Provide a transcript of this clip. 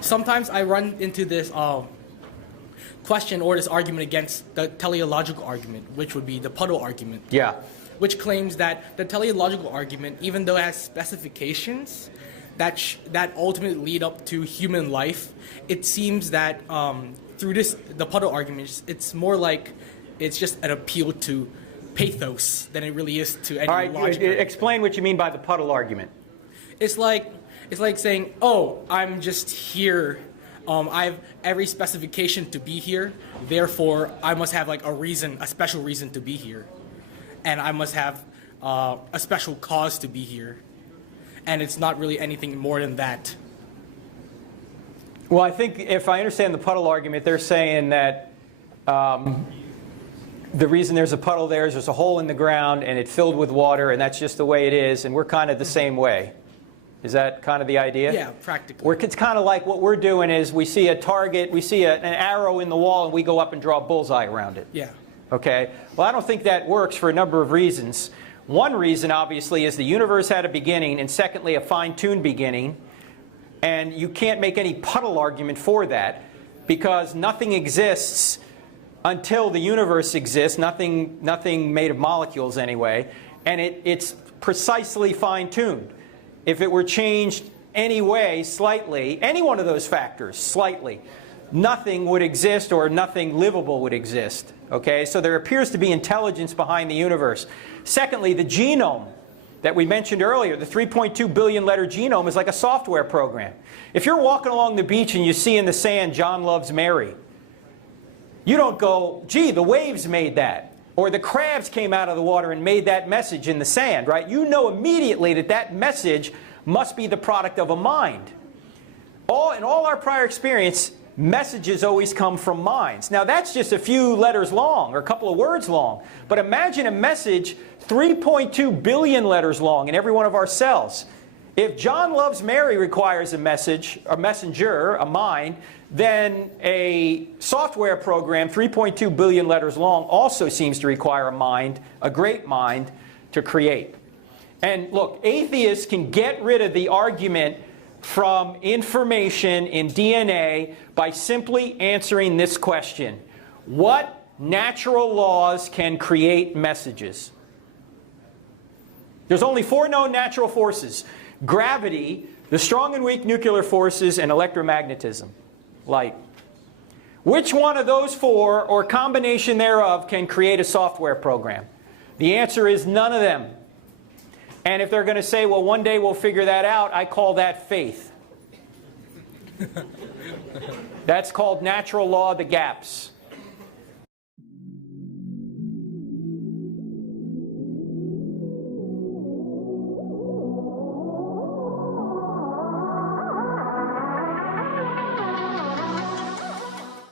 Sometimes I run into this question or this argument against the teleological argument, which would be the puddle argument. Yeah. Which claims that the teleological argument, even though it has specifications that ultimately lead up to human life, it seems that through the puddle argument, it's more like it's just an appeal to pathos than it really is to any logic. All right, explain what you mean by the puddle argument. It's like saying, oh, I'm just here. I have every specification to be here. Therefore, I must have like a special reason to be here. And I must have a special cause to be here. And it's not really anything more than that. Well, I think if I understand the puddle argument, they're saying that the reason there's a puddle there is there's a hole in the ground and it's filled with water, and that's just the way it is, and we're kind of the same way. Is that kind of the idea? Yeah, practically. It's kind of like what we're doing is we see a target, we see an arrow in the wall, and we go up and draw a bullseye around it. Yeah. Okay? Well, I don't think that works for a number of reasons. One reason, obviously, is the universe had a beginning, and secondly, a fine-tuned beginning. And you can't make any puddle argument for that, because nothing exists until the universe exists, nothing made of molecules anyway, and it's precisely fine-tuned. If it were changed any way, slightly, any one of those factors, slightly, nothing would exist or nothing livable would exist. Okay? So there appears to be intelligence behind the universe. Secondly, the genome that we mentioned earlier, the 3.2 billion letter genome, is like a software program. If you're walking along the beach and you see in the sand, John loves Mary, you don't go, gee, the waves made that. Or the crabs came out of the water and made that message in the sand, right? You know immediately that that message must be the product of a mind. In all our prior experience, messages always come from minds. Now that's just a few letters long or a couple of words long. But imagine a message 3.2 billion letters long in every one of our cells. If John loves Mary requires a message, a messenger, a mind, then a software program 3.2 billion letters long also seems to require a mind, a great mind, to create. And look, atheists can get rid of the argument from information in DNA by simply answering this question. What natural laws can create messages? There's only 4 known natural forces: gravity, the strong and weak nuclear forces, and electromagnetism, light. Which one of those 4, or combination thereof, can create a software program? The answer is none of them. And if they're going to say, well, one day we'll figure that out, I call that faith. That's called natural law of the gaps.